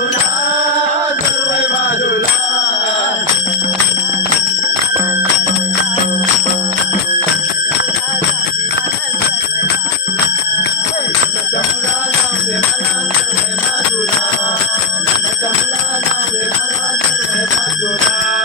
बाजूला सर्व बाजूला मुला जाऊ दे मला सर्व बाजूला मुला जाऊ दे मला सर्व बाजूला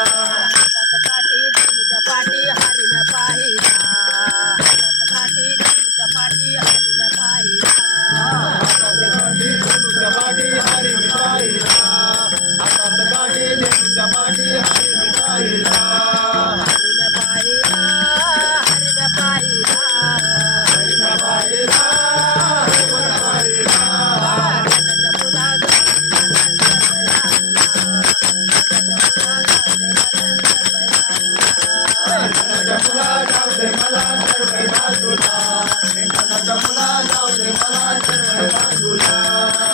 मला सर्व बाजूला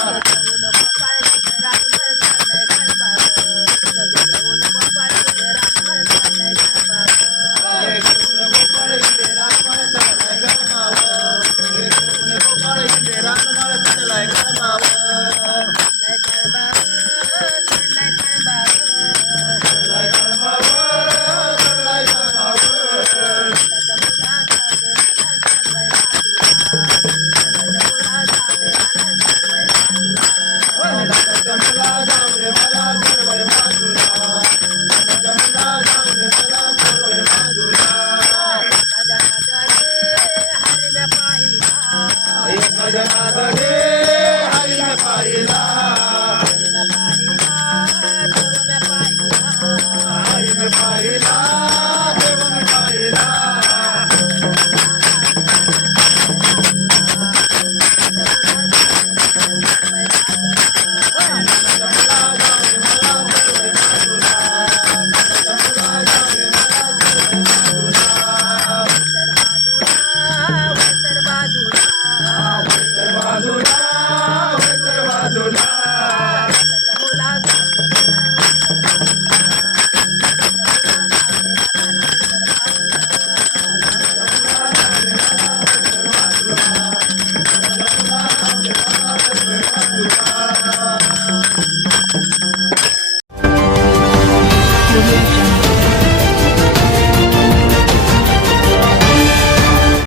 Mama